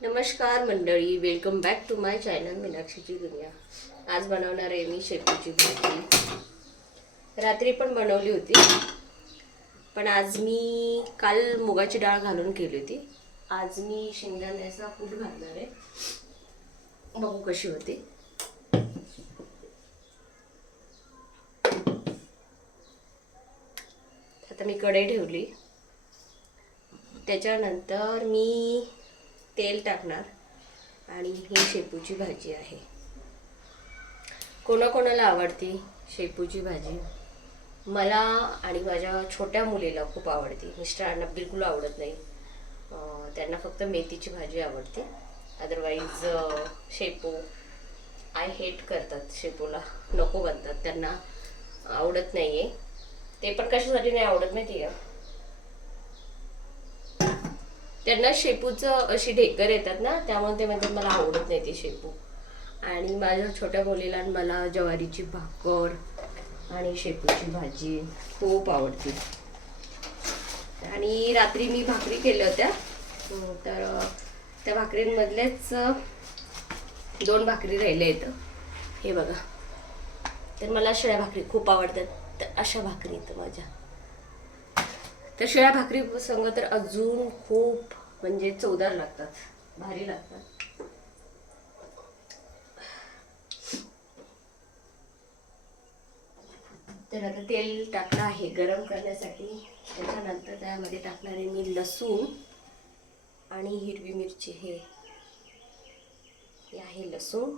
नमस्कार मंडळी, welcome back to my channel मीनाक्षीची दुनिया. आज बनवणार आहे मी शेपूची भाजी. रात्री पण बनवली होती, पण आज मी काल मुगाची डाळ घालून केली होती. आज मी शेंगदाण्याचा कूट घालणार आहे, बघू कशी होती. आता मी कढई ठेवली, त्याच्यानंतर मी तेल टाकणार आणि ही शेपूची भाजी आहे. कोणाकोणाला आवडती शेपूची भाजी. मला आणि माझ्या छोट्या मुलीला खूप आवडते. मिस्टरांना बिलकुल आवडत नाही, त्यांना फक्त मेथीची भाजी आवडते. अदरवाईज शेपू आय हेट करतात, शेपूला नको बनतात, त्यांना आवडत नाही आहे. ते पण कशासाठी नाही आवडत माहिती आहे का? त्यांना शेपूचं अशी ढेकर येतात ना, त्यामुळे ते म्हणतात मला आवडत नाही ती शेपू. आणि माझ्या छोट्या मुलीला मला ज्वारीची भाकर आणि शेपूची भाजी खूप आवडते. आणि रात्री मी भाकरी केल्या होत्या, तर त्या भाकरींमधलेच 2 भाकरी राहिल्या आहेत. हे बघा, तर मला शिळ्या भाकरी खूप आवडतात, तर अशा भाकरी आहेत माझ्या. तर शिळ्या भाकरी संग तर अजून खूप म्हणजे चवदार लागतात, भारी लागतात. तर आता तेल टाकलं आहे गरम करण्यासाठी. त्याच्यानंतर त्यामध्ये टाकणार आहे मी लसूण आणि हिरवी मिरची. हे आहे लसूण.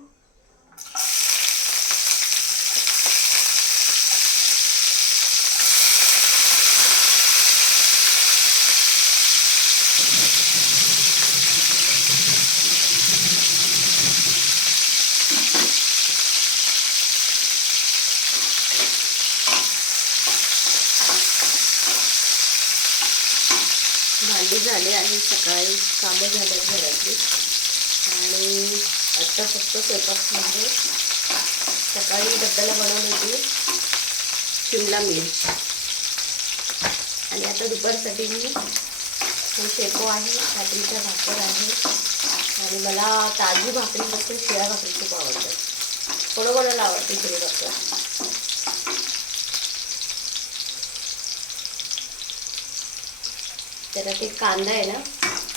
भांडी झाले आहे, सकाळी कामं झाल्यात घरातली. आणि आता फक्त स्वयंपाकमध्ये सकाळी डब्याला बनवली होती शिमला मिर्च. आणि आता दुपारसाठी मी शेपू आहे, भाकरीच्या भाकर आहे. आणि मला ताजी भाकरीपासून शिळ्या भाकरी खूप आवडतात. कोणाकोणाला आवडते शिळी भाकर. त्याला ते कांदा आहे ना,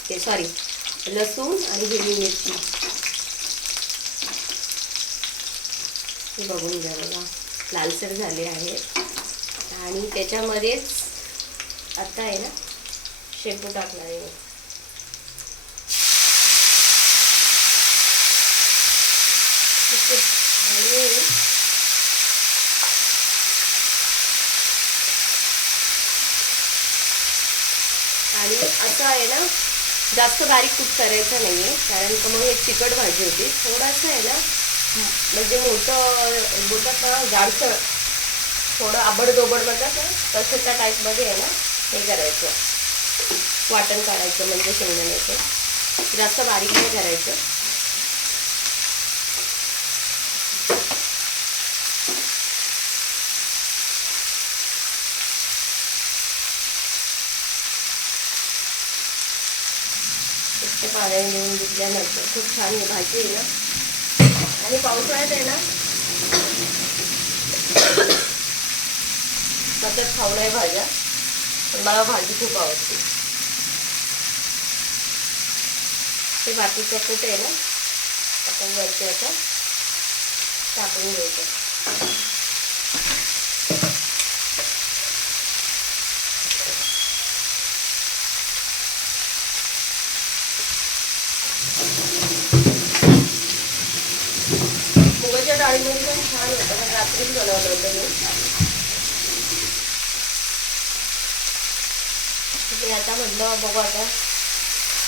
ते सॉरी लसूण आणि हिरवी मिरची हे बघून घ्या. बघा लालसर झाले आहेत. आणि त्याच्यामध्येच आता आहे ना शेपू टाकणार आहे. आणि असं आहे ना, जास्त बारीक कूट करायचं नाही आहे, कारण का मग हे चिकट भाजी होती. थोडंसं आहे ना, म्हणजे मोठं बोलतात ना जाडसर, थोडं आबडधोबड म्हणतात ना, तसं त्या टाईपमध्ये आहे ना हे करायचं, वाटण काढायचं. म्हणजे शेंगदाण्याचं जास्त बारीक नाही करायचं. पाण्याने घेऊन घेतल्यानंतर खूप छान ही भाजी आहे ना. आणि पावसाळ्यात आहे ना सतत खाऊ नाही भाज्या, पण मला भाजी खूप आवडते. ते बाकीचं कूट आहे ना, आपण वरती असं टाकून घ्यायचं. मुगाच्या डाळीमध्ये पण छान होतं, पण रात्रीच बनवलं होतं मी. आता म्हटलं बघू आता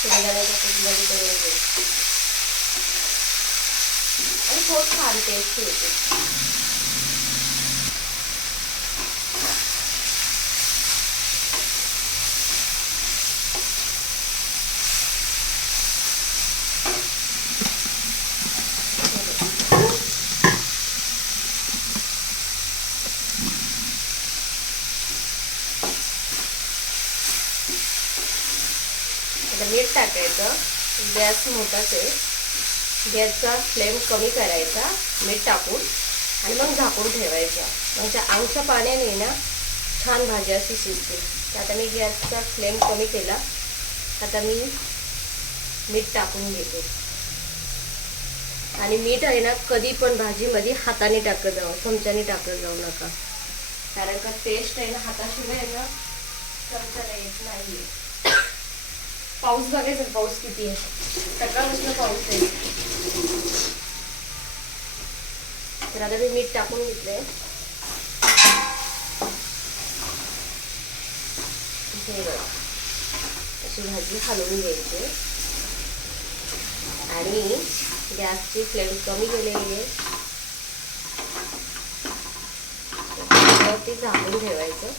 शेंगदाण्याच्या कूटमध्ये करून घेऊ. आणि खूप छान टेस्टी होते. आता मीठ टाकायचं. गॅस मोठाच आहे. गॅसचा फ्लेम कमी करायचा मीठ टाकून आणि मग झाकून ठेवायचा. म्हणजे आमच्या पाण्याने ना छान भाजी अशी शिजते. तर आता मी गॅसचा फ्लेम कमी केला. आता मी मीठ टाकून घेते. आणि मीठ आहे ना कधी पण भाजीमध्ये हाताने टाकत जाऊ, चमच्याने टाकत जाऊ नका. कारण का टेस्ट आहे ना हाताशिवाय आहे ना चमच्याला येत नाही. पाऊस बघायचा, पाऊस किती आहे. सकाळपासून पाऊस आहे. तर आता मी मीठ टाकून घेतलंय. अशी भाजी हलवून घ्यायची आणि गॅसची फ्लेम कमी केलेली आहे. ते झाकून ठेवायचं.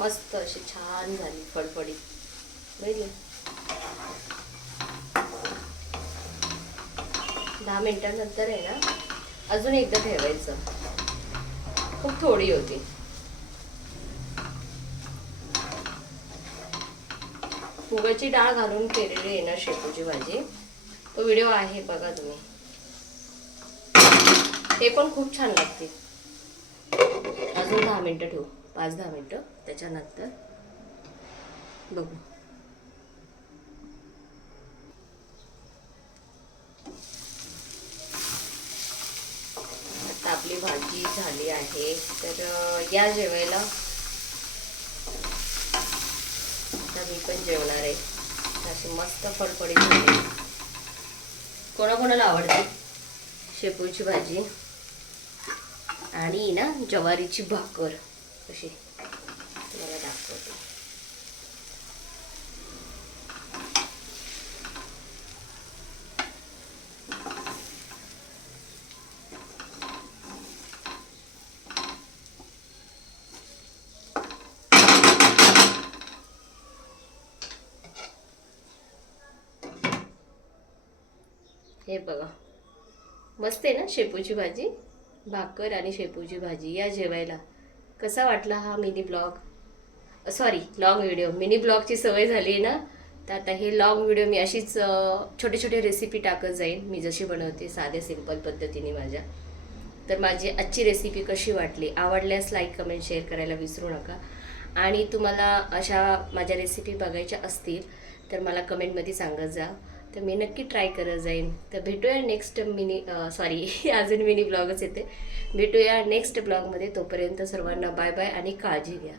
मस्त अशी छान झाली फडफडीत. बघितली. 10 मिनिटांनंतर आहे ना अजून एकदा ठेवायचं. खूप थोडी होती. मुगाची डाळ घालून केलेली आहे ना शेपूची भाजी. तो व्हिडिओ आहे बघा तुम्ही. ते पण खूप छान लागते. अजून 10 मिनिटं ठेवू, 5-10 मिनिटं. त्याच्यानंतर बघू. आता आपली भाजी झाली आहे. तर या जेवायला. आता मी पण जेवणार आहे. अशी मस्त फडफडीत झाली. कोणाकोणाला आवडते शेपूची भाजी आणि ना ज्वारीची भाकर कशी तुम्हाला दाखवते. हे बघा मस्त आहे ना शेपूची भाजी. भाकर आणि शेपूची भाजी. या जेवायला. कसा वाटला हा mini blog, sorry long video. Mini ब्लॉगची सवय झाली आहे ना, तर आता हे लॉंग व्हिडिओ मी अशीच छोटे छोटे रेसिपी टाकत जाईन. मी जशी बनवते साध्या सिंपल पद्धतीने माझ्या. तर माझी आजची रेसिपी कशी वाटली, आवडल्यास लाईक कमेंट शेअर करायला विसरू नका. आणि तुम्हाला अशा माझ्या रेसिपी बघायच्या असतील तर मला कमेंटमध्ये सांगत जा. तर मी नक्की ट्राय करत जाईन. तर भेटूया नेक्स्ट अजून मिनी ब्लॉगच येते. भेटूया नेक्स्ट ब्लॉगमध्ये. तोपर्यंत सर्वांना बाय बाय आणि काळजी घ्या.